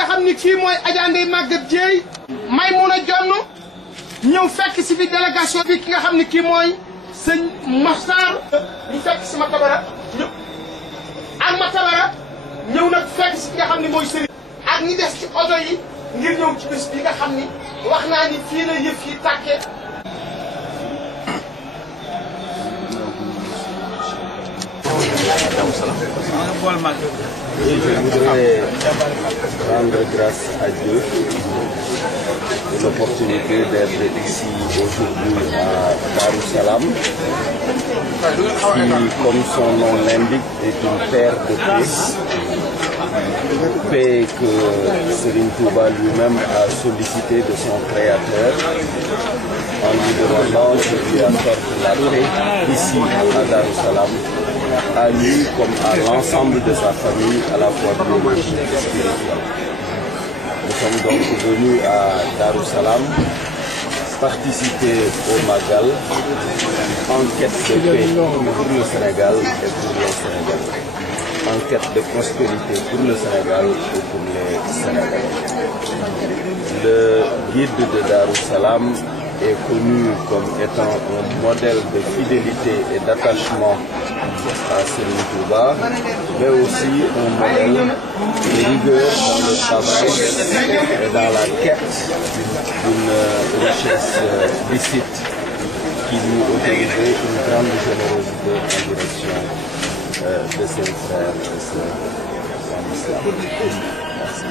nga xam ni kii mooy Adja Ndeye Maguette Dieye Maymouna Jonn ñëw fekk si bi délégation bi ki nga xam ni kii mooy sëñ Maxtar ñu fekk si Matabara ñëw ak Matabara ñëw nag fekk si ki nga xam ni mooy sëriñ ak ñi des ci oto yi ngir ñëw ci bis bi nga xam ni wax naa ni fii la yëf yi tàkkee. Et je voudrais rendre grâce à Dieu de l'opportunité d'être ici aujourd'hui à Darou Salam, qui, comme son nom l'indique, est une terre de paix. Paix que Serigne Touba lui-même a sollicité de son Créateur en lui demandant de lui apporter la paix ici à Darou Salam, à lui comme à l'ensemble de sa famille, à la fois biologique et spirituelle. Nous sommes donc venus à Darou Salam participer au Magal en quête de paix pour le Sénégal et pour les Sénégalais, en quête de prospérité pour le Sénégal et pour les Sénégalais. Le guide de Darou Salam est connu comme étant un modèle de fidélité et d'attachement à Serigne Touba, mais aussi un modèle de rigueur dans le travail et dans la quête d'une richesse licite qui lui autorisait une grande générosité en direction de ses frères et sœurs en islam. Merci.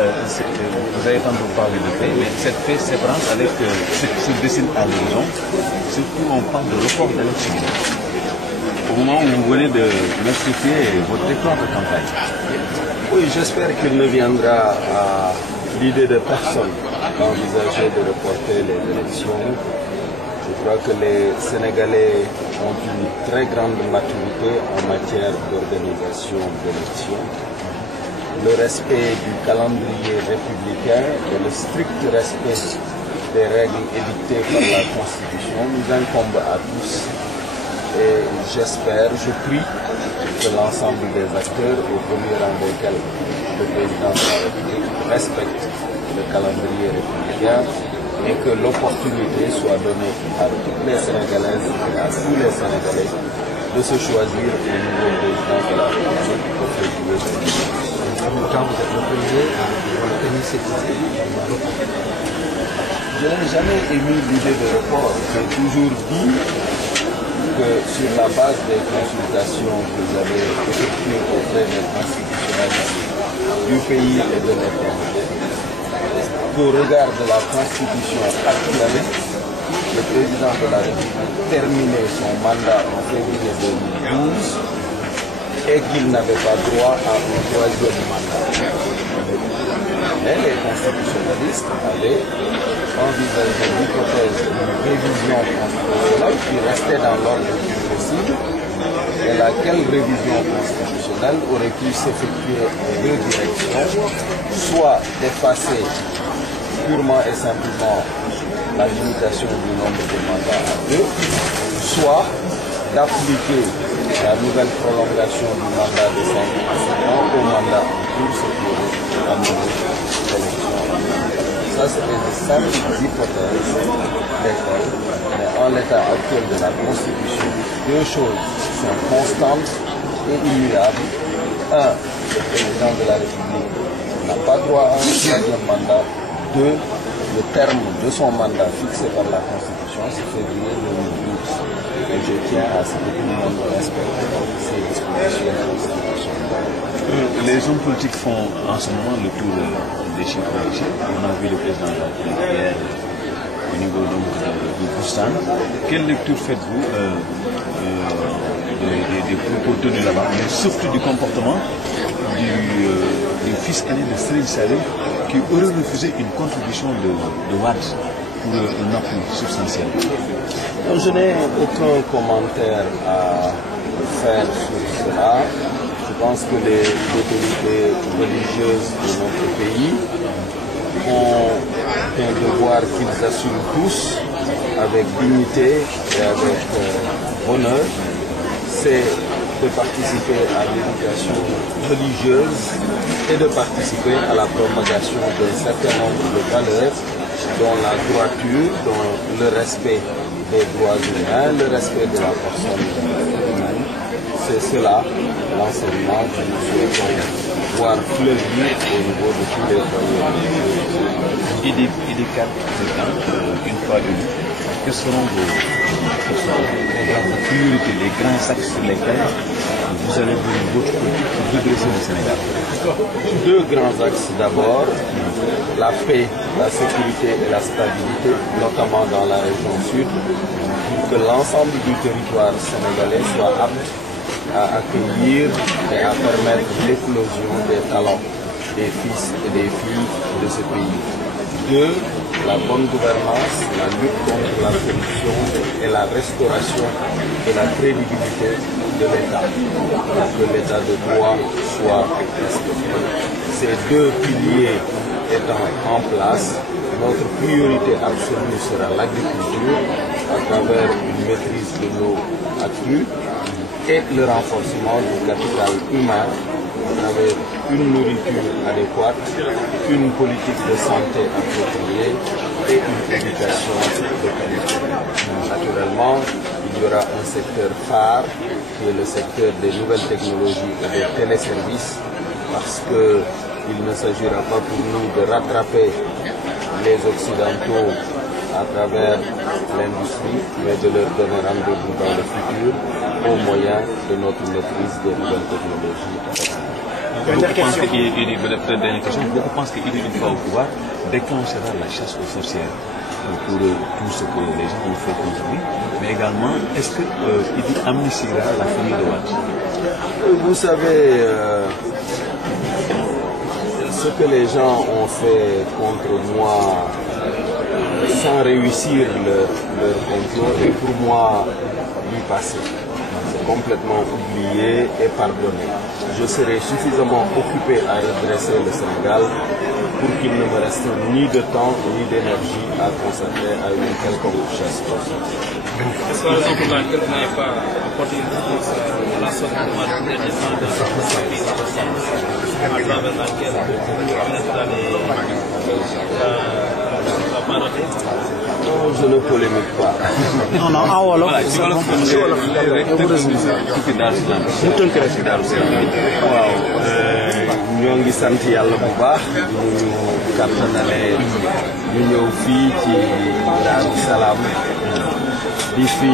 Vous avez tantôt parlé de paix, mais cette paix s'ébranle avec ce qui se dessine à l'horizon, surtout on parle de report d'élection. Au moment où vous venez de m'expliquer votre effort de campagne. Oui, j'espère qu'il ne viendra à l'idée de personne d'envisager de reporter les élections. Je crois que les Sénégalais ont une très grande maturité en matière d'organisation d'élections. Le respect du calendrier républicain et le strict respect des règles édictées par la Constitution nous incombe à tous. Et j'espère, je prie que l'ensemble des acteurs, au premier rang desquels le président de la République, respecte le calendrier républicain et que l'opportunité soit donnée à toutes les Sénégalaises et à tous les Sénégalais de se choisir le nouveau président de la République pour février 2020. En même temps, vous êtes le premier à avoir émis cette idée. Je n'ai jamais émis l'idée de report. J'ai toujours dit que sur la base des consultations que j'avais effectuées auprès des constitutionnalistes du pays et de l'étranger, qu'au regard de la constitution actuelle, le président de la République terminait son mandat en février 2012 et qu'il n'avait pas droit à un troisième mandat. Mais les constitutionnalistes avaient envisagé l'hypothèse d'une révision constitutionnelle qui restait dans l'ordre du possible et laquelle révision constitutionnelle aurait pu s'effectuer en deux directions, soit d'effacer purement et simplement la limitation du nombre de mandats à deux, soit d'appliquer la nouvelle prolongation du mandat de 5 ans au mandat en cours, ce qui est la nouvelle élection. Ça, c'était de simples hypothèses d'école, mais en l'état actuel de la Constitution, deux choses sont constantes et immuables. Un, le président de la République n'a pas droit à un troisième mandat. Deux, le terme de son mandat fixé par la Constitution, c'est février 2012. Et je tiens à ce que tout le monde respecte ces dispositions constitutionnelles. Les hommes politiques font en ce moment le tour des chiffres. On a vu le président de la République hier au niveau du Boustan. Quelle lecture faites-vous des propos tenus là-bas, mais surtout du comportement du fils aîné de Serigne Saliou qui aurait refusé une contribution de Wade pour un appui substantiel? Je n'ai aucun commentaire à faire sur cela. Je pense que les autorités religieuses de notre pays ont un devoir qu'ils assument tous avec dignité et avec honneur. C'est de participer à l'éducation religieuse et de participer à la propagation d'un certain nombre de valeurs, dont la droiture, dont le respect des droits humains, le respect de la personne humaine. C'est cela l'enseignement que nous souhaitons voir fleurir au niveau de tous les foyers. Et des quatre exemples, une fois unis, quelles seront les grandes priorités, les grands axes sur lesquels vous allez donner votre politique pour redresser le Sénégal? Deux grands axes d'abord, la paix, la sécurité et la stabilité, notamment dans la région sud, pour que l'ensemble du territoire sénégalais soit apte à accueillir et à permettre l'éclosion des talents des fils et des filles de ce pays. Deux, la bonne gouvernance, la lutte contre la corruption et la restauration de la crédibilité de l'État, pour que l'État de droit soit respecté. Ces deux piliers étant en place, notre priorité absolue sera l'agriculture à travers une maîtrise de l'eau accrue et le renforcement du capital humain à travers une nourriture adéquate, une politique de santé appropriée et une éducation de qualité. Naturellement, il y aura un secteur phare qui est le secteur des nouvelles technologies et des téléservices, parce qu'il ne s'agira pas pour nous de rattraper les Occidentaux à travers l'industrie, mais de leur donner rendez-vous dans le futur au moyen de notre maîtrise des nouvelles technologies. Beaucoup pensent qu'il une fois au pouvoir déclenchera la chasse aux sorcières pour tout ce que les gens ont fait aujourd'hui, mais également, est-ce qu'il amnistiera la famille de Wade? Vous savez, ce que les gens ont fait contre moi sans réussir leur complot est pour moi du passé. C'est complètement oublié et pardonné. Je serai suffisamment occupé à redresser le Sénégal pour qu'il ne me reste ni de temps ni d'énergie à consacrer à une quelconque chasse aux sorcières. Est-ce que la raison pour laquelle vous n'avez pas apporté une réponse à la sorte de Wade des gens de sa vie à travers laquelle Non, je ne polémique pas. Non, non, en wolof. Voilà, ci wolof waaw ñoo ngi sant yàlla bu baax ñu kàttanale ñu ñëw fii ci Daaru Salaam di fi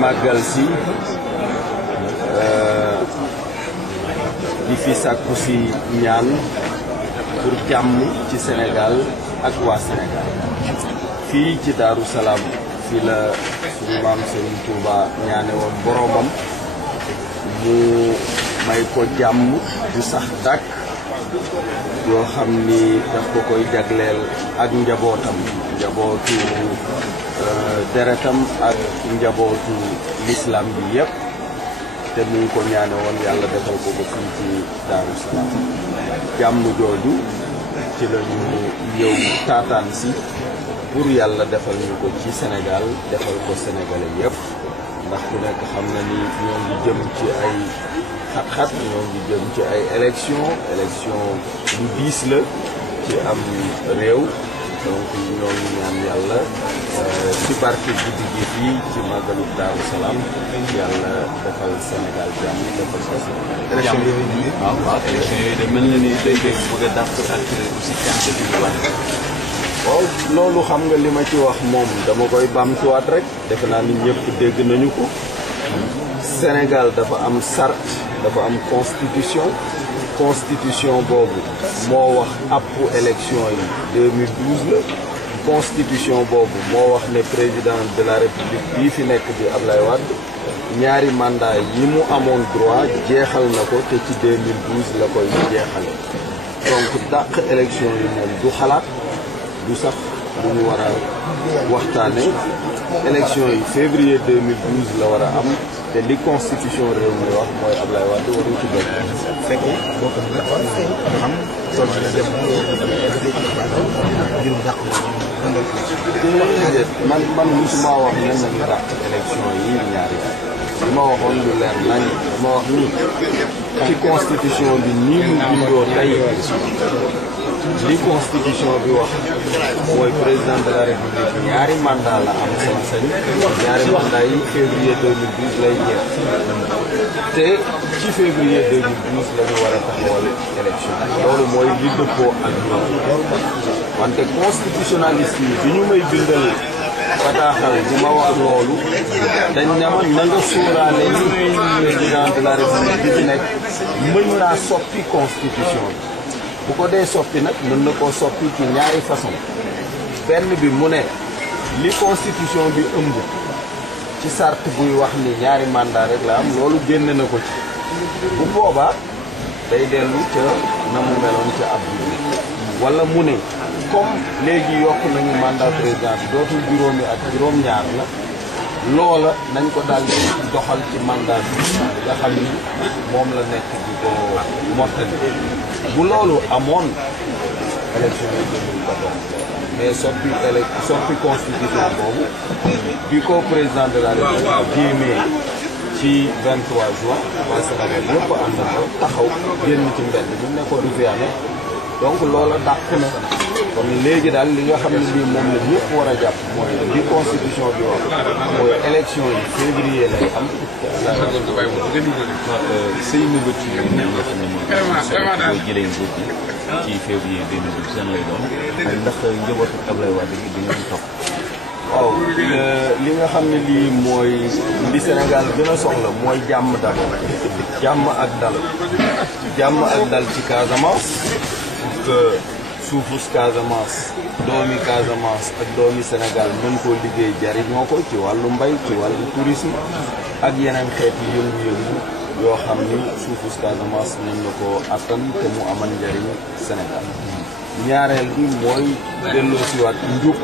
màggal si di fi sàkku si ñaan pour jàmm ci Sénégal ak waa Sénégal. fii ci Daaru Salaam fii la suñu maam Serigne Touba ñaane woon boromam mu may ko jàmm du sax dàkk yoo xam ni daf ko koy jagleel ak njabootam, njabootu deretam ak njabootu l'islam bi yépp, te mu ngi ko ñaane woon yàlla defal ko ko fii ci Daaru Salaam. jàmm jooju ci la ñu ñëw taataan si pour yàlla defal ñu ko ci Sénégal, defal ko Sénégalais yépp, ndax ku nekk xam na ni ñoo ngi jëm ci ay xat-xat, ñoo ngi jëm ci ay élection lu diis la ci am réew. Donc ñoo ngi ñaan yàlla ci barke guddi gi fii ci màggalu Daaru Salaam yàlla defal Sénégal jàmm, defal ko élection yooyu waaw élection yooyu de mel na ni day bëgg a dàq ak aussi candidat bi Wade. waaw loolu xam nga li ma ci wax moom dama koy bamtuwaat rek, defe naa ni ñëpp dégg nañu ko. Sénégal dafa am charte, dafa am constitution boobu moo wax àppu élection yi 2012 la. constitution boobu moo wax ne président de la république bii fi nekk di Ablaye Wade ñaari mandat yi mu amoon droit jeexal na ko te ci 2012 la koy jeexale. donc dàq élection yi moom du xalaat, du sax bu ñu war a waxtaane. élection yi février 2012 la war a am te li constitution réew mi wax mooy Ablaye Wade waru ci bokk. fekk boo ko dafa xam tool bi la dem ngir dàq man musuma wax ne nañu dàq élection yi ñaari li ma waxoon lu leer nañ dama wax ni ci constitution bi nii mu bindoo tey li constitution bi wax mooy président de la république ñaari mandat la am sañ-sañ ñaari mandat yi février 2012 lay jeex te ci février 2012 la ñu war a taxawal élection loolu mooy li dëppoo ak ñoom wante constitutionnaliste yi bi ñu may bindal bataaxal bu ma wax loolu dañ ne ma na nga sóoraale ni président de la république bi fi nekk mën naa soppi constitution bi bu ko dee soppi nag mën na koo soppi ci ñaari façon benn bi mu ne li constitution bi ëmb ci sart buy wax ni ñaari mandat rek la am loolu génn na ko ci bu boobaa day dellu ca na mu meloon ca Abdou wala mu ne comme léegi yokk nañu mandat président bi dootul juróomi ak juróom-ñaar la loola nañ ko daal di doxal ci mandat bi nga xam ni moom la nekk di ko mottali bu loolu amoon élection yi 2014 mais soppi constitution boobu bi ko président de la République jéemee ci 23 juin waa Sénégal yëpp àndandoo taxaw génn ci mbedd bi ne ko du fi amee donc loola dàq na kon léegi daal li nga xam ne lii moom la ñëpp war a jàpp mooy li constitution bi wax mooy élection yi février lay am. sëy nëbët yi nga xam ne moom boo jëlee nguur gi ci février 2012 lay doon ndax njabootu Ablaye Wade gi dañu topp. waaw li nga xam ne lii mooy li Sénégal gën a soxla mooy jàmm dal jàmm ak dal ci Casamance pour que suufus Casamance doomi Casamance ak doomi Sénégal mën koo liggéey jariñoo ko ci wàllu mbay ci wàllu tourisme ak yeneen xeeti yëngu-yëngu yoo xam ni suufus Casamance mën na koo attan te mu amal njariñ Sénégal ñaareel bi mooy delloosiwaat njub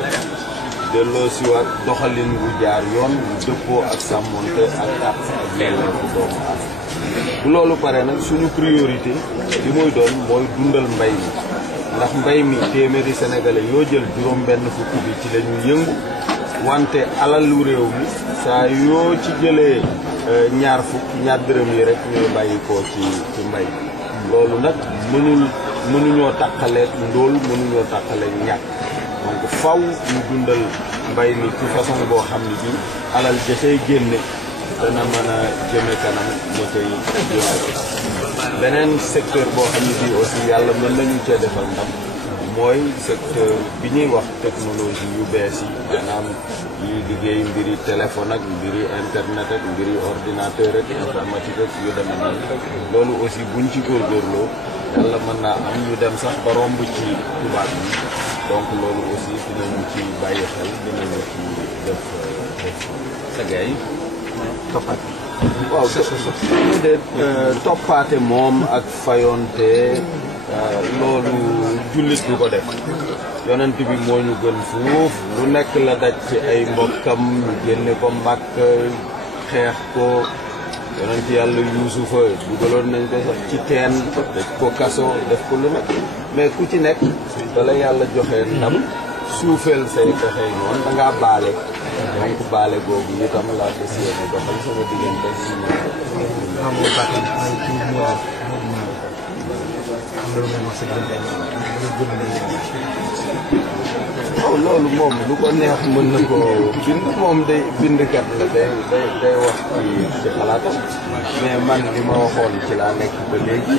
delloosiwaat doxalin bu jaar yoon bu dëppoo ak sàmmonte ak àq ak yelleefu doomu aadama bu loolu pare nag suñu priorité li muy doon mooy dundal mbay mi ndax mbay mi téeméeri sénégalais yoo jël juróom-benn fukk bi ci la ñuy yëngu wante alalu réew mi saa yoo ci jëlee ñaar dërëm yi rek ñooy bàyyi ko ci mbay loolu nag mënuñoo tàqaleeg ndóol mënuñoo tàqaleeg ñàkk donc faw ñu dundal mbay mi ci façon boo xam ne bii alal ja cay génne dana mën a jëme kanam ña cay jëme beneen secteur boo xam ne bii aussi yàlla mën nañu cee defal ndam mooy secteur bi ñuy wax technologie yu bees yi maanaam yi liggéey mbiri téléphone ak mbiri internet ak mbiri ordinateur ak informatique ak yu demee noonu loolu aussi buñ ci góorgóorloo yàlla mën naa am ñu dem sax ba romb ci tubaab yi donc loolu aussi dinañu ci bàyyi xel dinañu ci def sa gars yi toppaate waaw toppaate moom ak fayonte loolu jullit du ko def yonent bi moo ñu gën fuuf lu nekk la daj ci ay mbokkam ñu génne ko Màkk xeex ko yonent yàlla Yuusufa dugaloon nañ ko sax ci teen def ko kaso def ko lu nekk mais ku ci nekk bala yàlla joxe ndam suufeel say pexe noonu da ngaa baale donc baale googu itam laa ko siyee doxal sama diggante si waaw loolu moom lu ko neex mën na ko bind moom day bindkat la day wax ci xalaatam mais man li ma waxoon ci laa nekk ba léegi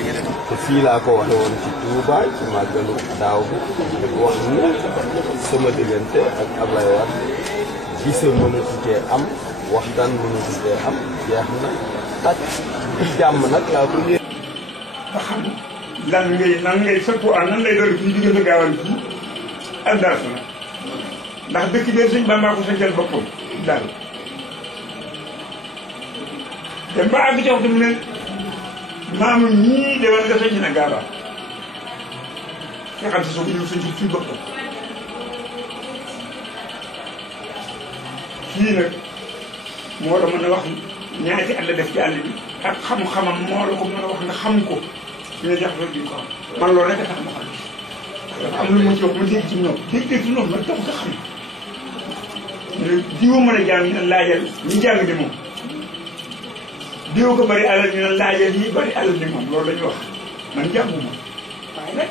te fii laa ko waxe woon ci Touba ci màggalu daaw bi wax ni sama diggante ak Ablaye Wade gise mënatu cee am waxtaan mënatu cee am jeex na tàkk jàmm nag laa ko yéen ba xam lan ngay sëppu nan lay doon fii diggante Gaawaan fii ak Darou Salaam ndax dëkk bi sëñ Bamba ko sañcal boppam daal dem ba àgg ci waxtu mu ne maamu ñii demoon nga sañ na Gaawaan nga xam si soo ko ñëw sañ ci boppam fii nag moo la mën a wax ñaati at la def ci àll bi ak xam-xamam moo la ko mën a wax nga xam ko ñu jax rek duñ ko xam man loolu rek a tax ma xam dafa am lu ma ci wax ma dégg ci ñoom dégg ci ñoom nag tax nga xam ne diwa mën a jàng ñu laajal ñu jàng di moom diw ko bari alal ñu ne laajal ñi bari alal ni moom loolu la ñu wax man jànguma waaye nag